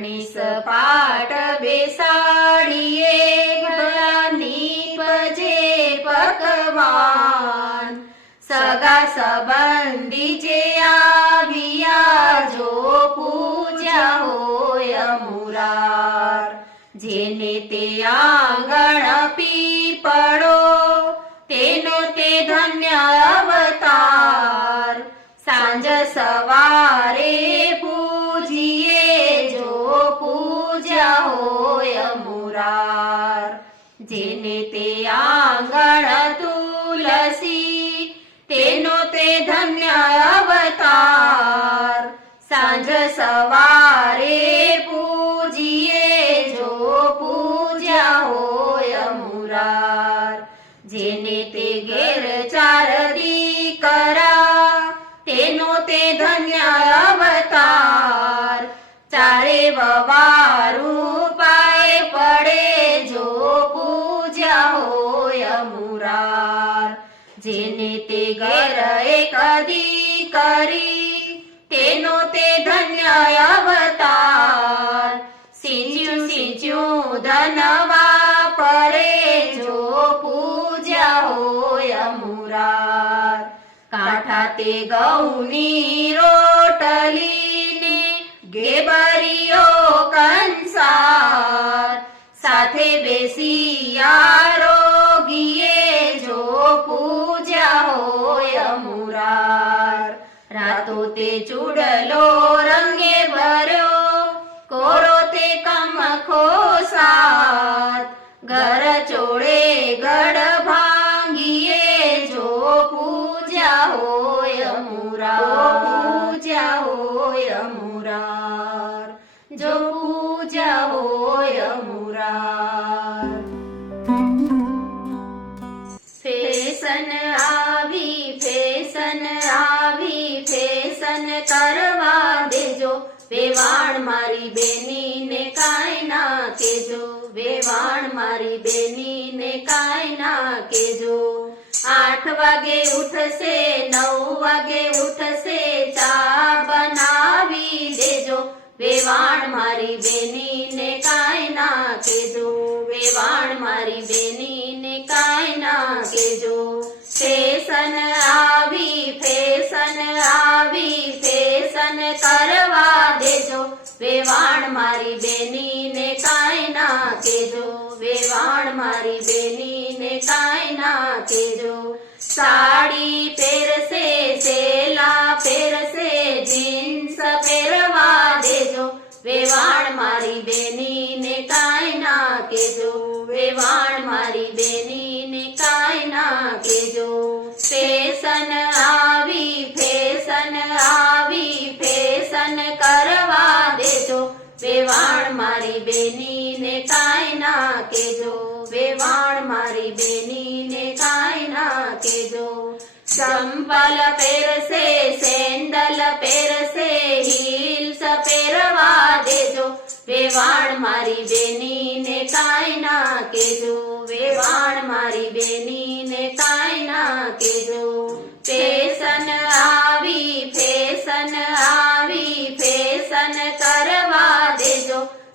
પાણી સપાટ બેસાડીએ ભલાની પજે પકવાન. સગા સંબંધી જે આવ્યા, જો પૂજા હોય મુરાર જેને તે આંગણ પીપળો, તેનો તે ધન્ય જેને તે આંગણ તુલસી, તેનો તે ધન્ય અવતાર. સાંજ સવારે પૂજીએ, જો પૂજ્યા હોય મુરાર. જેને તે ઘેર ચાર દીકરા તેનો તે ધન્ય અવતાર. ચારે વવારું જેને કદી કરી તેનો તે ધન્ય અવતાર. સિંચ્યું સિંચ્યું ધનવા પરે જો પૂજા હોય મુરાર કાંઠા તે ગૌની રોટલીને ગેબરીઓ કંસાર. સાથે બેસી આરોગીએ જો પૂજા હોય મુરાર રાતો તે ચૂડલો રંગે ભર્યો, કોરો તે કમખો સાત ઘર ચોડે ગઢ ભાંગીએ, જો પૂજા હોય મુરાર પૂજા હોય મુરાર જો પૂજા હોય મુરાર ફેશન ફેશન કરવા દેજો. વેવાણ મારી બેનીને કાંઈ ના કેજો વેવાણ મારી બેનીને કાંઈ ના કેજો આઠ વાગે ઉઠશે, નવ વાગે ઉઠશે, ચા બનાવી દેજો. વેવાણ મારી બેનીને ફેશન કરવા દેજો. વેવાણ મારી બેનીને કાંઈ ના કેજો વેવાણ મારી બેનીને કાંઈ ના કેજો સાડી પહેરશે, સેલા પહેરશે, જીન્સ પહેરવા દેજો. વેવાણ મારી બેનીને કાંઈ ના કેજો વેવાણ મારી બેનીને કાંઈ ના કેજો ફેશન વેવાણ બેની ને કાંઈ ના કેજો વેવાણ મારી બેનીને કાંઈ ના કેજો ચંપલ પહેરશે, સેન્ડલ પહેરશે, હીલ્સ પહેરવા દેજો. વેવાણ મારી બેનીને કાંઈ ના કેજો વેવાણ મારી બેનીને કાંઈ ના કેજો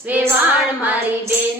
વેવાણ મારી બેનીને